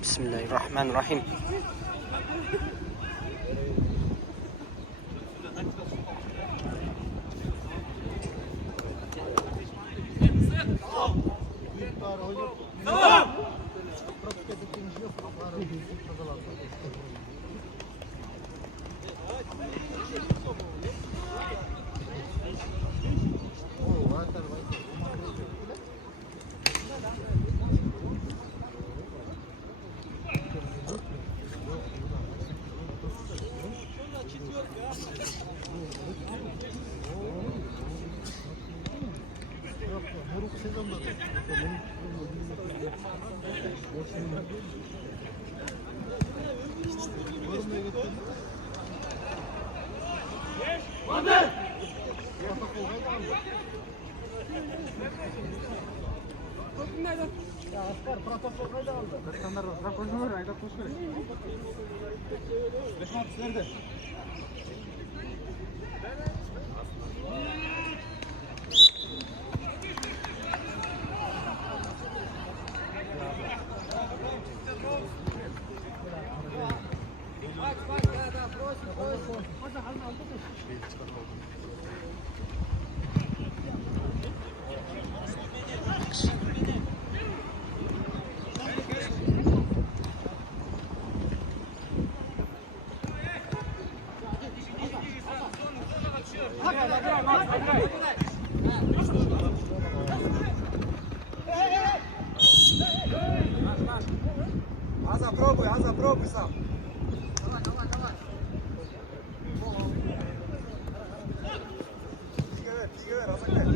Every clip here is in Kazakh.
Bismillahirrahmanirrahim. Аза, пробуй сам. Давай. Тиге ver, Аза gel.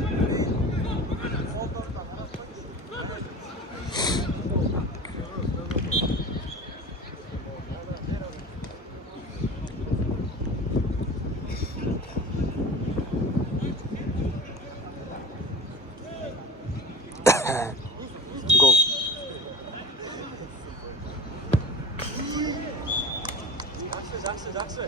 Gol. Жақсы.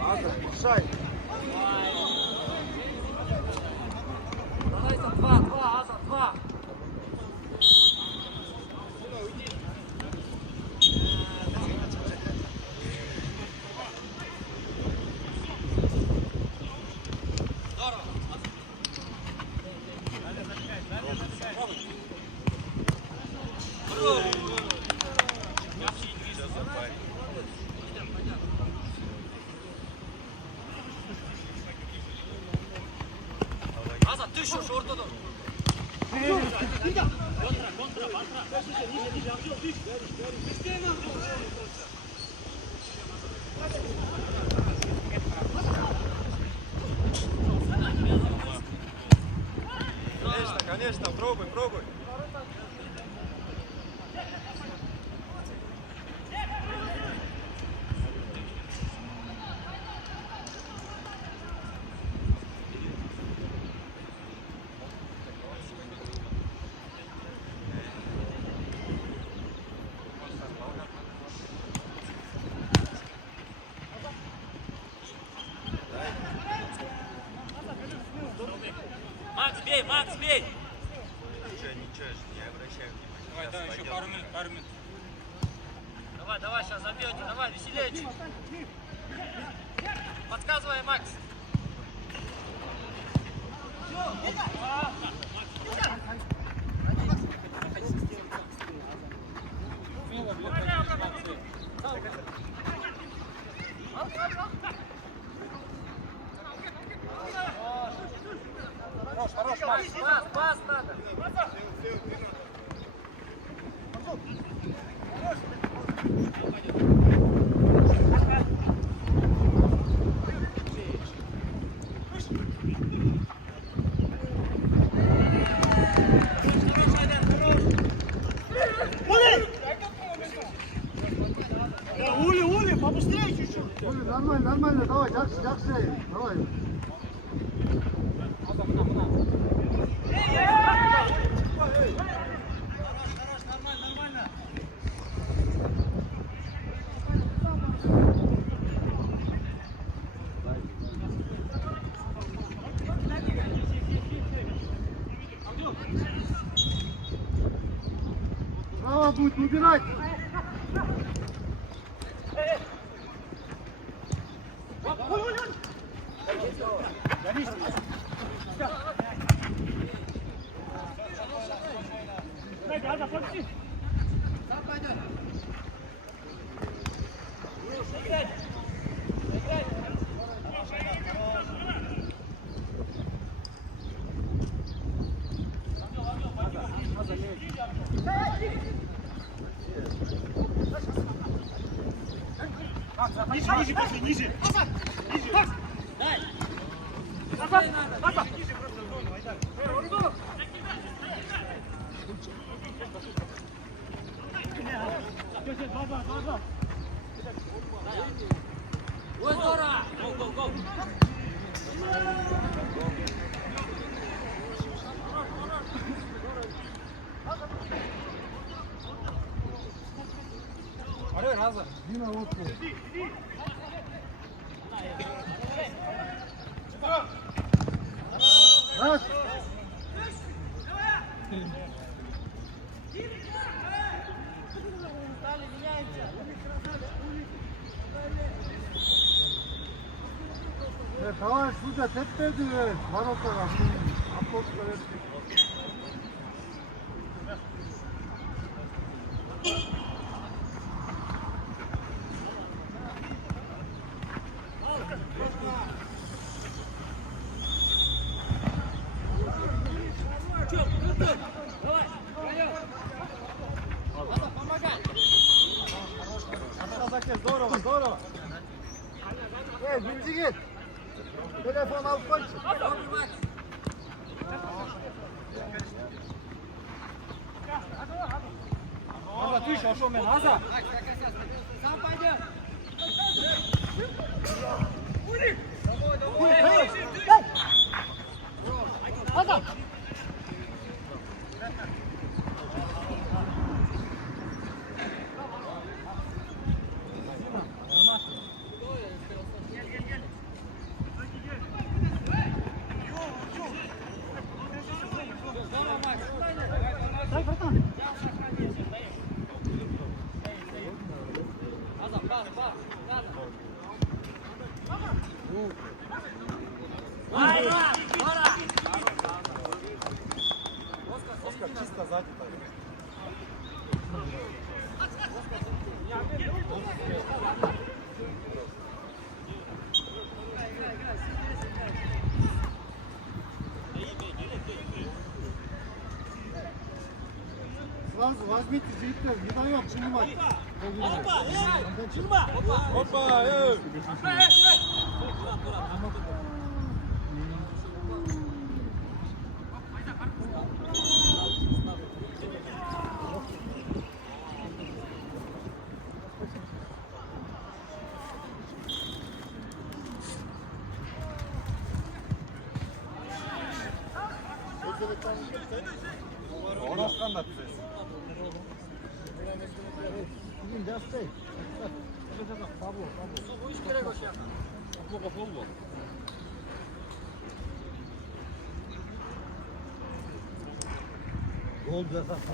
Аза, мешай. Два. Аза, түш ортада. Конечно, пробуй. Макс, бей! Ничего, не обращай внимания. Давай, еще пару минут. Давай, сейчас забьете, давай, веселее чуть. Подсказывай, Макс. Хорош, Пас надо. Ули, побыстрее чуть-чуть. Ули, нормально, давай, жақсы, давай. Нормально. убирать. Ниже, ниже, пошли, ниже. Ниже. Дай. Назад, назад. Ниже просто. Давай, так. Два. Ой, здорово. Гол. Иди на лодку. Раз. Давай сюда, теппеди ver. Marokko'da. Apostla ver. Здорово, здорово. Birinci git. Telefon al koy. Назад, ты еще, шел, назад. Сам пойдет. Назад. Дай, братан. Оскар чисто сзади. Сразу возьмите зрителя, не даем принимать. Опа, Orasından da güzel. Bugün derste. Pablo. Bu iş kere koşuyor. Gol cezası.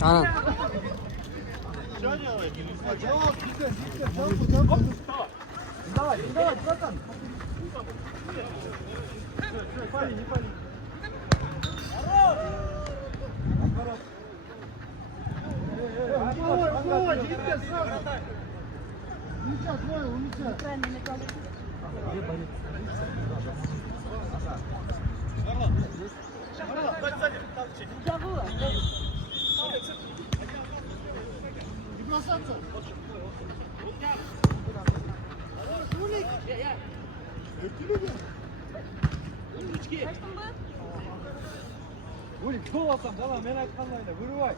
Ана. Давай, братан. Не пали, не пали. Ой, Витя, сразу. Витя, двое, умница. Не бросаться. Улик, сол алсам, бала, мен айтқанмайда, вырывай.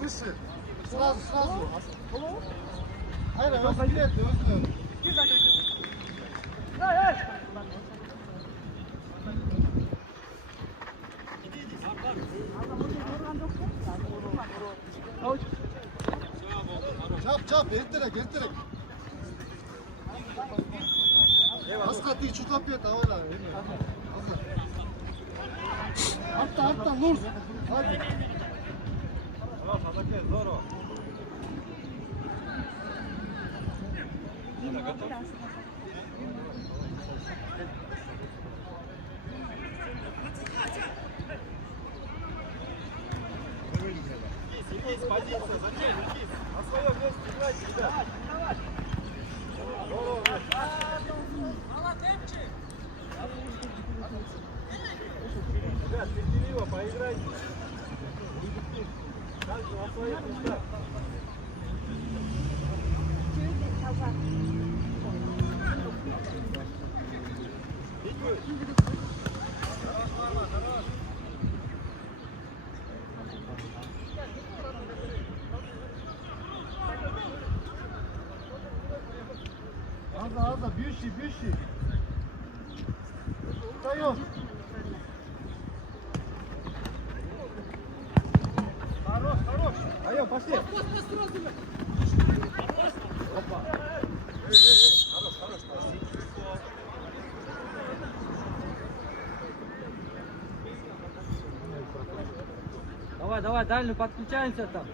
Выше. Сразу. Hayır, özür. Çap, erterek. Aska ti çukap et, havayla. Hatta, Lurs. Hadi. Позиция, зачем? На своем месте играйте, ребят. Ребят, терпеливо, поиграйте. Дальше на своих местах. Аза, бьющий. Встаем. Хорош. Айо, пошли. Опа. Хорош, спасибо. Давай, дальнюю подключаемся там.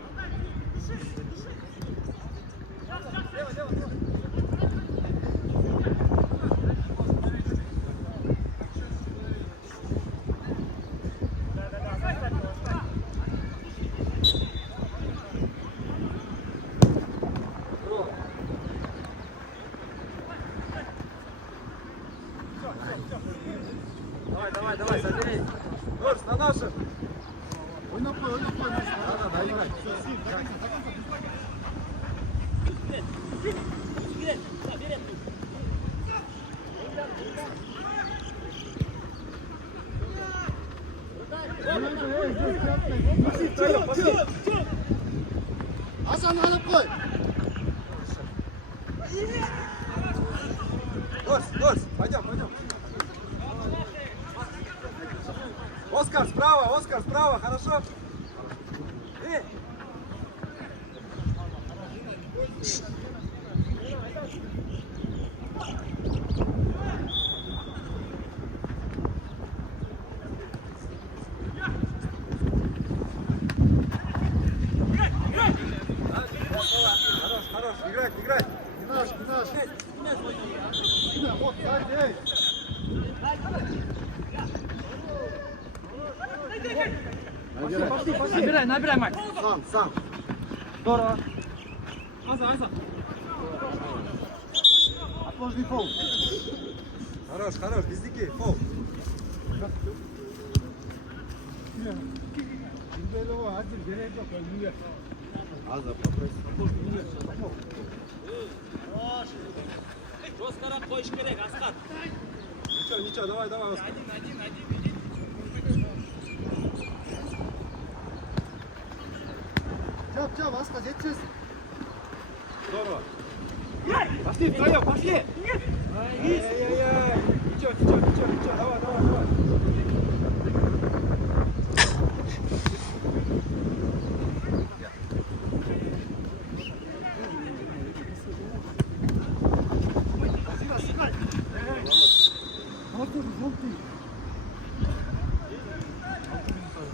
Давай, забери. Лурс, на нашу. Oynap koy. Да, играй. Hasan alıp koy. Лурс, пойдем. Оскар справа, хорошо? Набирай, Мать. Сам. Здорово. Аза. Отложный пол. Хорош, без детей. Фол. Белого один берет, только Аза, попроси. Жесткорак қойыш керек, Асқар. Ничего, давай, Оскар. Один. Чап, Аска, жетсіз. Здорово. Пошли втроем, пошли. Ай-яй-яй. Ничего. Давай. Желтый.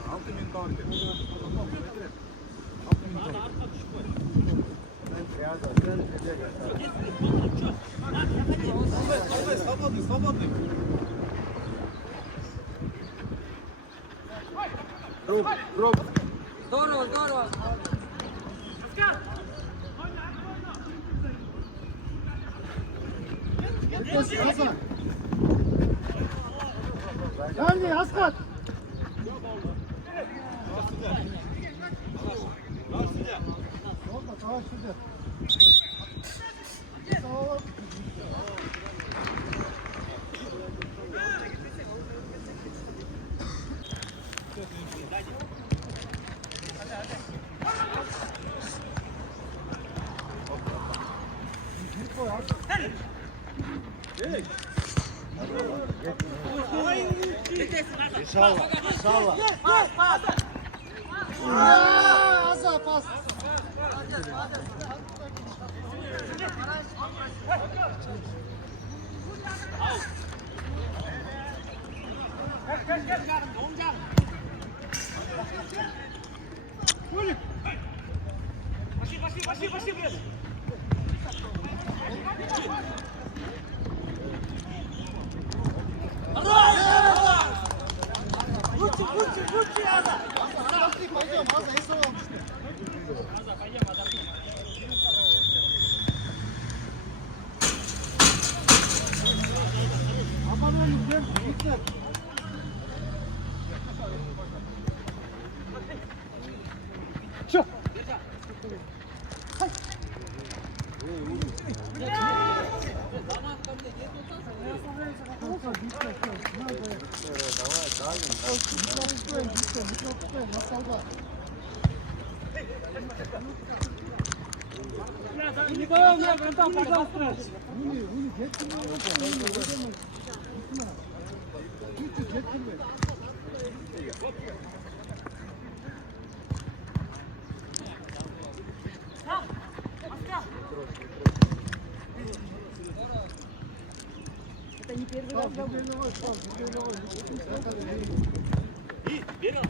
6 минут kaldı. Свободный. Роб. Здорово. Аза. Дальний, Аскат. Давай сюда. Аза, пас. Пошли, блядь. Лучше, Аза! Пойдем, Аза, и салон. Пойдем, отдохнем. Оборвали, блин, Виктор. Чё? Николай, контакт, пожалуйста. Это не первый раз. Берем.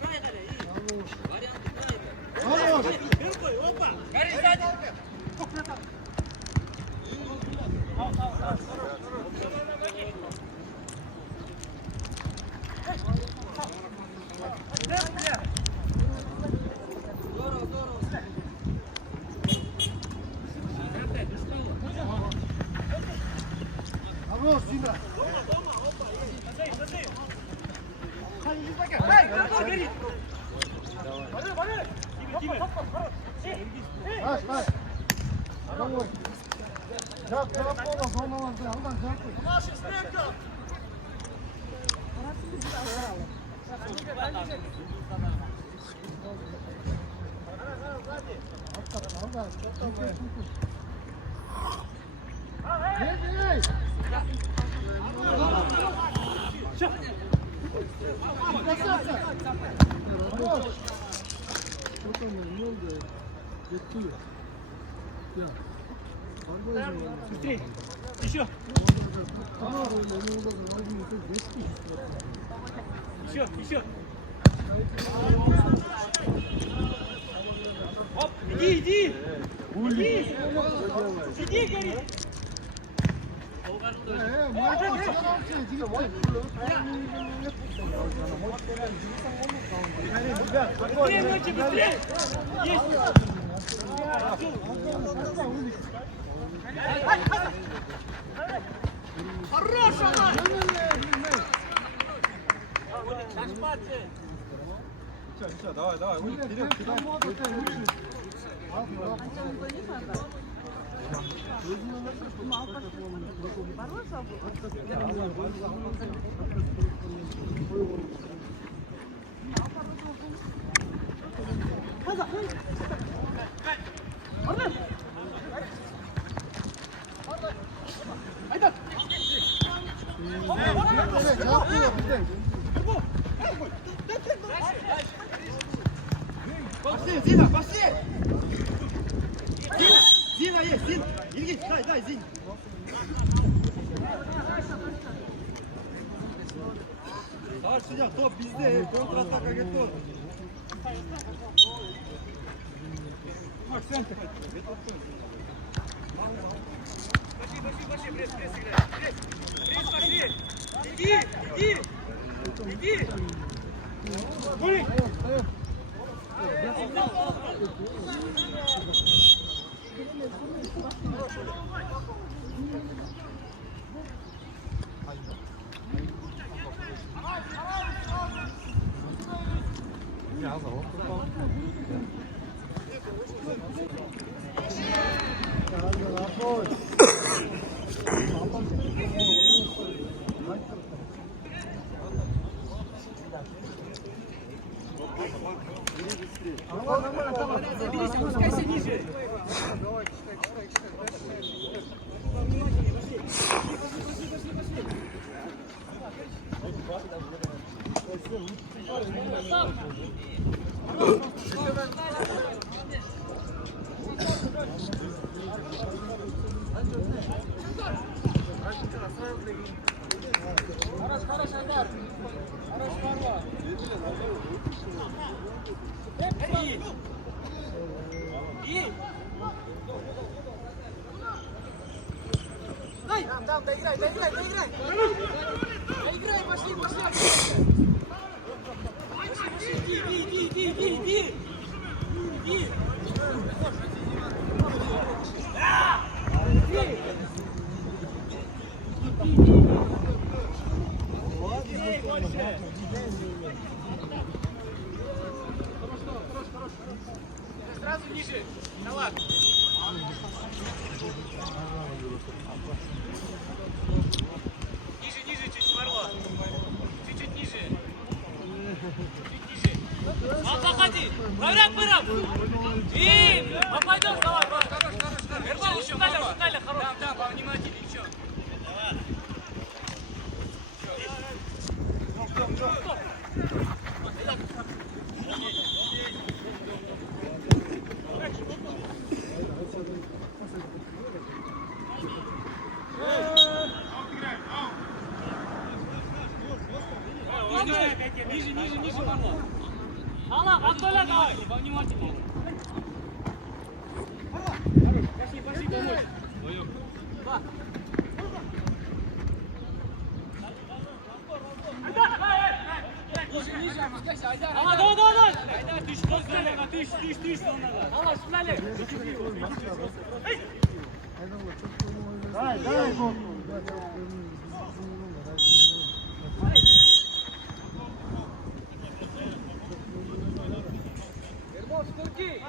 Край, варианты край. Хорош! Рукой, опа! Гори сзади. Хорош, Сина! Аш, аш! Давай! Жап, пола, зоналарды, алдан жапы! Алдан, ей! Красавца! Хорош! Быстрей. Еще. Еще. Оп, иди. Иди, гори. 뭐 튀어나왔지 지금 뭐 Быстрее, Ночи, быстрее! Есть! Хорош, Алан! 진짜 나와 우리 기력 기다려 Зина, пошли! Зина есть, Зин! Ильич, дай, Зин! Savaş sıcak, top bizde, kontrata getir. Bak sen tek. Пошли, пресс играй! Пресс, пошли! Иди! Гули! Заберись, опускайся ниже! Хорош, Айдар! Хорош, Марва! И! Там, доиграй! Доиграй, пошли! Иди! Сразу ниже! Давай! Ниже, чуть Марва! Чуть ниже! Чуть ниже! Заходи! Проверяй, Пыров! И! Пойдем, давай! Хорош! Шукали, хорош! Да, повнимательнее, еще! Ниже, Марва! Алла, Антоля, давай! Повнимательнее! Пошли, помочь! Ниже, опускайся, Айдар! Алла, давай! Айдар, ты что сделал? Ты что надо? Алла, шляли! дай гол. Вермов, скорки!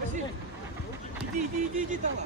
Пошли. Иди, Тала.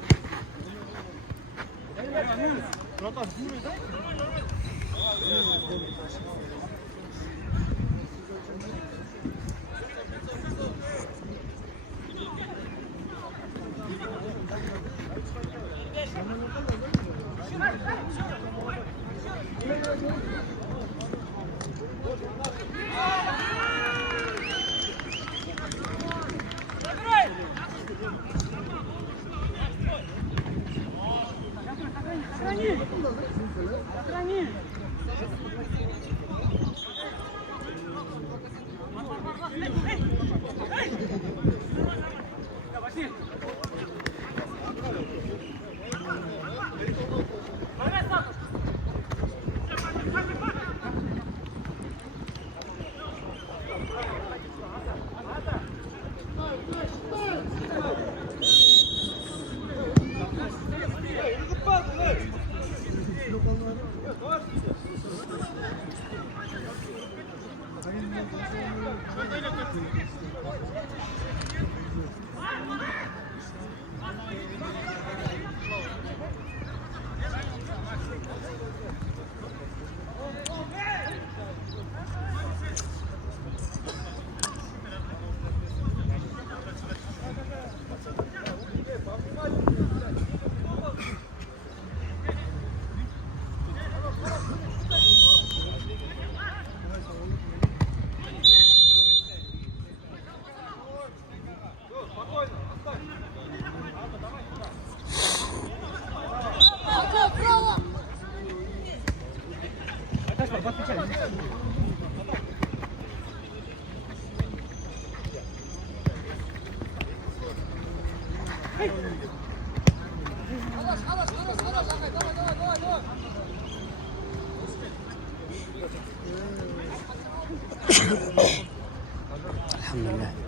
الحمد لله.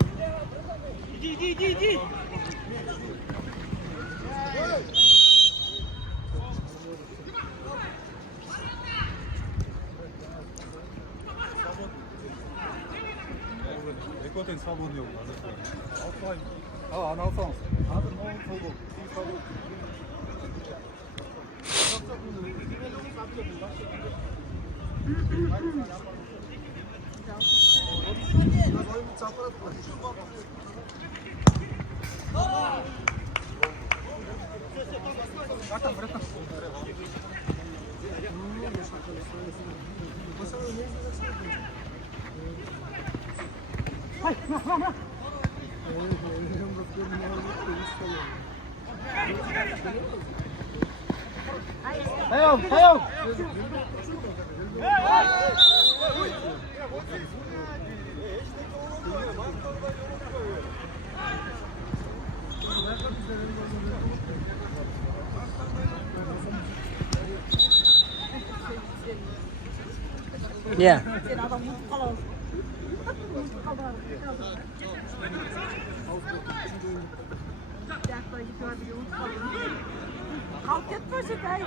иди. Ekvaten свободный был. Ан алсаң. Азыр ноғын сол бол. Hayır. Yeah. Kalk et başı kay.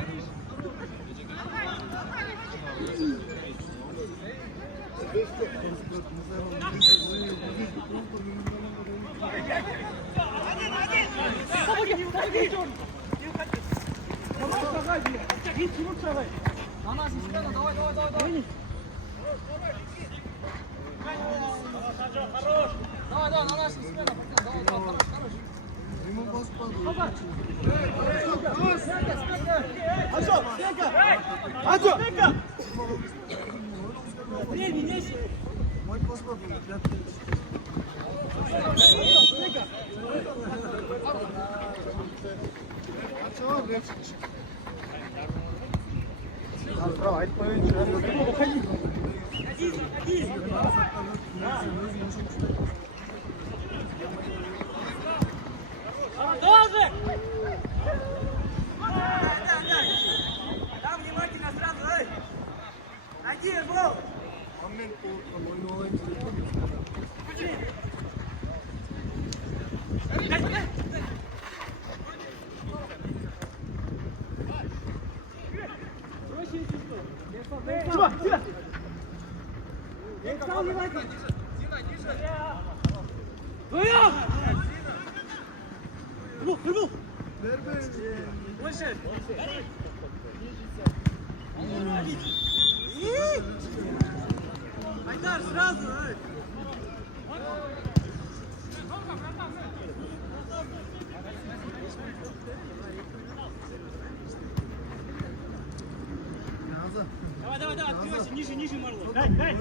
Давай же! Айдар, сразу! Давай, открывайся, ниже, Марло. Дай.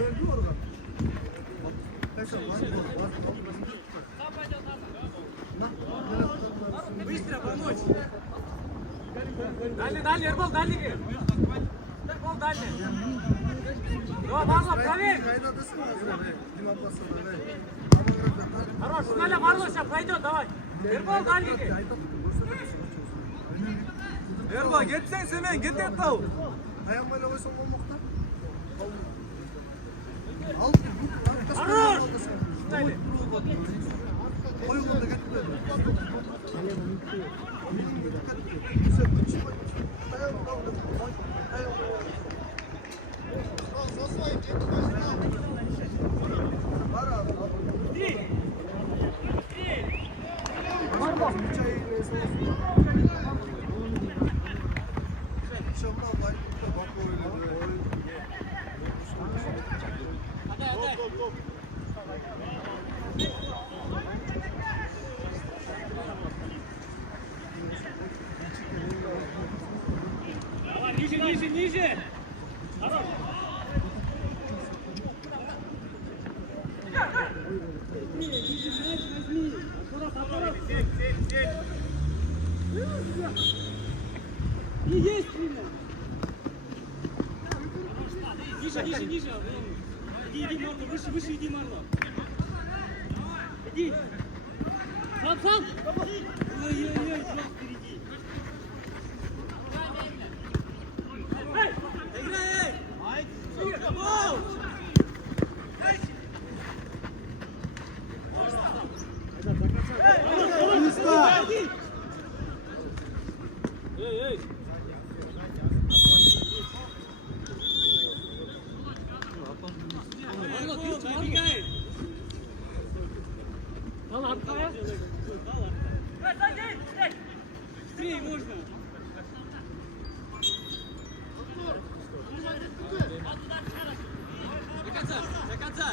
Быстро помочь. Дальний, Эрбол, дальний. Эрбол, дальний. Давай, Марло, проверь. Хорош, Наля, Марло сейчас пройдет, давай. Эрбол, дальний. Erba getsene Semen, git et tau. Ayağım böyle koysam olmak da. Al. Хорош. Koy onu da getir. Давай, ниже. Хорош. Аккуратно. Есть меня. Ниже. Иди, Марла, выше, иди, Марла. Иди. Сам. Ой-ой-ой, сам впереди. Играй! Эй! Забегай! Дал аркая? Быстрее можно! До конца!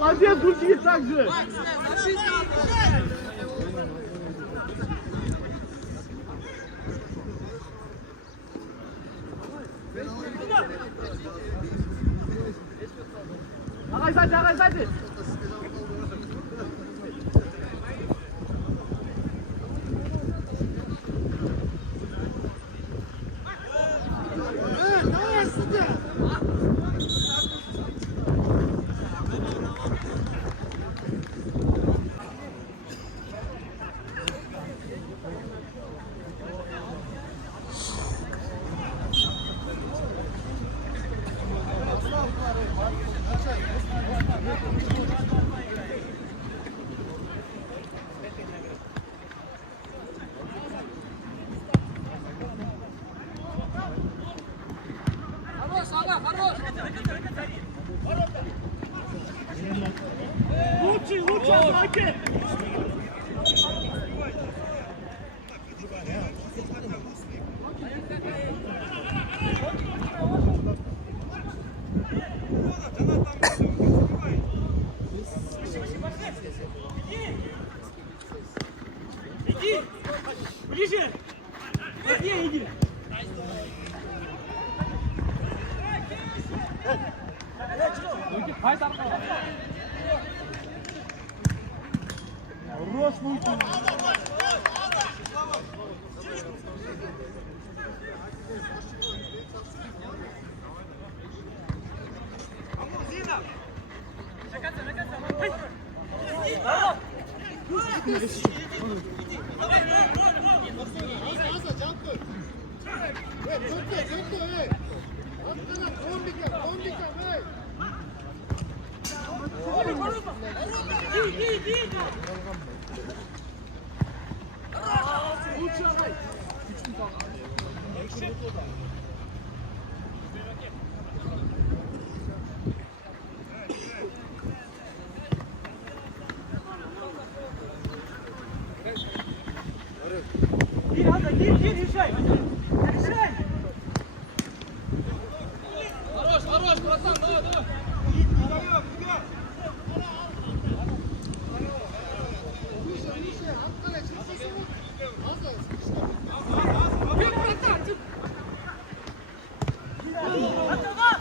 Молодец, другие так же! Ағай, сзади! Лучше, атаки! Иди! Ближе! Быстрее иди! Хорош, Мультин! Иди! Гир, решай! Решай! Хорош, братан, давай!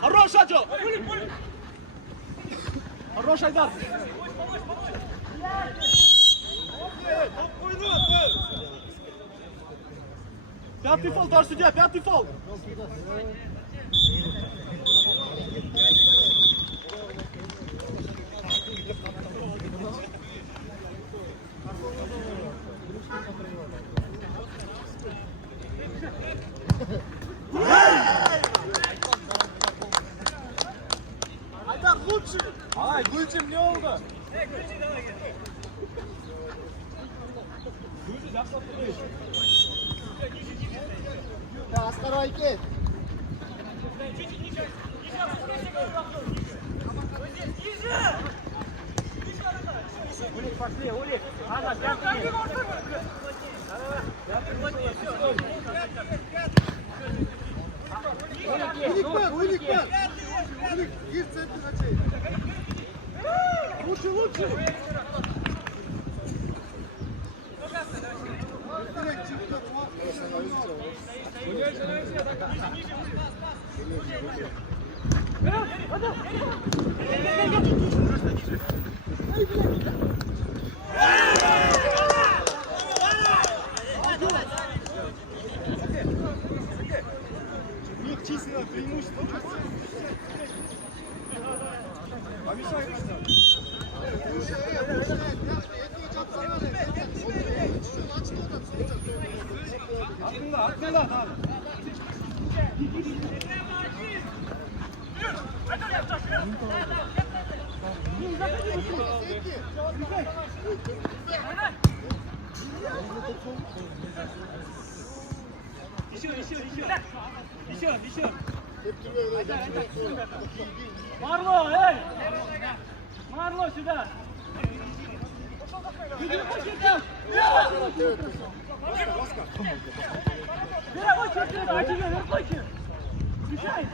Хорош, Аджо! Хорош, Айдар! Пятый фол, товарищ судья, пятый фол! Айдар, лучше! Ай, Гульчим не oldu? Ya aslan hareket. Улик, пошли, Улик! Ага, пятый! Улик, гир центр начей. Лучше. Direkt çıktı. У них численное преимущество. Помешай, Atla abi. Еще. Марло, эй! Марло, сюда! Решай!